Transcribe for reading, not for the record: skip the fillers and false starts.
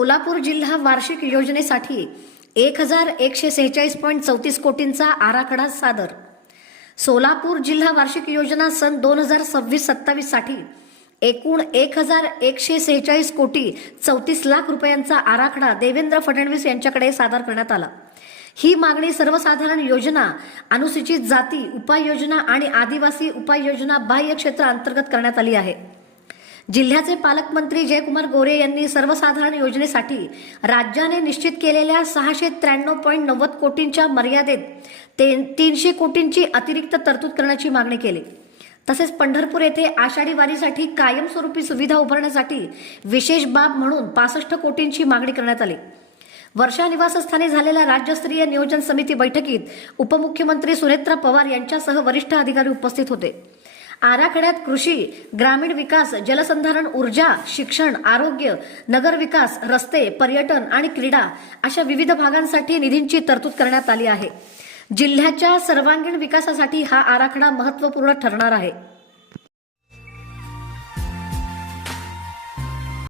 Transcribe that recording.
सोलापूर जिल्हा वार्षिक योजनेसाठी 1146.34 कोटींचा आराखडा सादर। सोलापूर जिल्हा वार्षिक योजना सन 2026-27 साठी एकूण 1146 कोटी 34 लाख रुपयांचा आराखडा देवेंद्र फडणवीस यांच्याकडे सादर करण्यात आला। ही मागणी सर्वसाधारण योजना, अनुसूचित जाती उपाययोजना आणि आदिवासी उपाययोजना बाह्य क्षेत्र अंतर्गत करण्यात आली आहे। जिल्ह्याचे पालकमंत्री जयकुमार गोरे यांनी सर्वसाधारण योजनेसाठी राज्याने निश्चित केलेल्या 693.90 कोटींच्या मर्यादेत 300 कोटींची अतिरिक्त तरतूद करण्याची मागणी केली। तसेच पंढरपूर येथे आषाढी वारीसाठी कायमस्वरूपी सुविधा उभारण्यासाठी विशेष बाब म्हणून 65 कोटींची मागणी करण्यात आली। वर्षा निवासस्थानी झालेल्या राज्यस्तरीय नियोजन समिती बैठकीत उपमुख्यमंत्री सुनेत्रा पवार यांच्यासह वरिष्ठ अधिकारी उपस्थित होते। आराखड्यात कृषी, ग्रामीण विकास, जलसंधारण, ऊर्जा, शिक्षण, आरोग्य, नगर विकास, रस्ते, पर्यटन आणि क्रीडा अशा विविध भागांसाठी निधींची तरतूद करण्यात आली आहे। जिल्ह्याच्या सर्वांगीण विकासासाठी हा आराखडा महत्त्वपूर्ण ठरणार आहे।